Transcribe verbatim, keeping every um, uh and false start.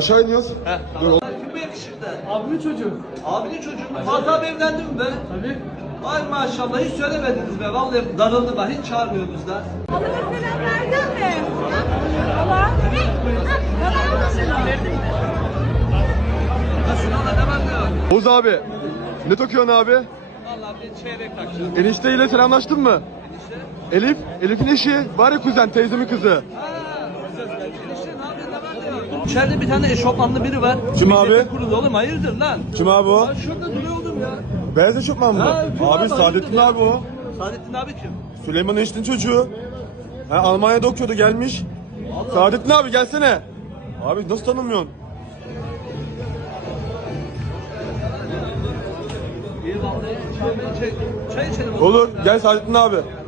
aşağı iniyoruz. Heh, Dur, tamam. Kim bu yakışıklı? Abimin çocuğu. Abinin çocuğu mu? Fatih abi evlendi mi be? Tabii. Ay maşallah hiç söylemediniz be. Vallahi darıldı bak hiç çağırmıyorsunuz da. Bana selam verdin mi? Baba. Nasıl lan ne var ne var? Oğuz abi. Ne takıyorsun abi? Vallahi bir çeyrek takacağım. Enişteyle selamlaştın mı? Enişte. Elif, Elif'in eşi. Var ya kuzen, teyzemin kızı. Ha, enişte ne yapıyorsun ne var ne var? İçeride bir tane eşofmanlı biri var. Kim Millete abi? Kurulu oğlum hayırdır lan? Kim abi o? Ha, şurada duruyor oğlum ya. Beyaz eşofman mı? Ha, kim Abi abi, Saadettin hayırdır abi o. Saadettin abi kim? Süleyman eniştenin çocuğu. Ha, Almanya'da okuyordu, gelmiş. Allah. Saadettin abi gelsene. Abi nasıl tanımıyorsun? İyi vallahi çay, çay, çay içelim. o Olur, zaman. gel Saadettin abi.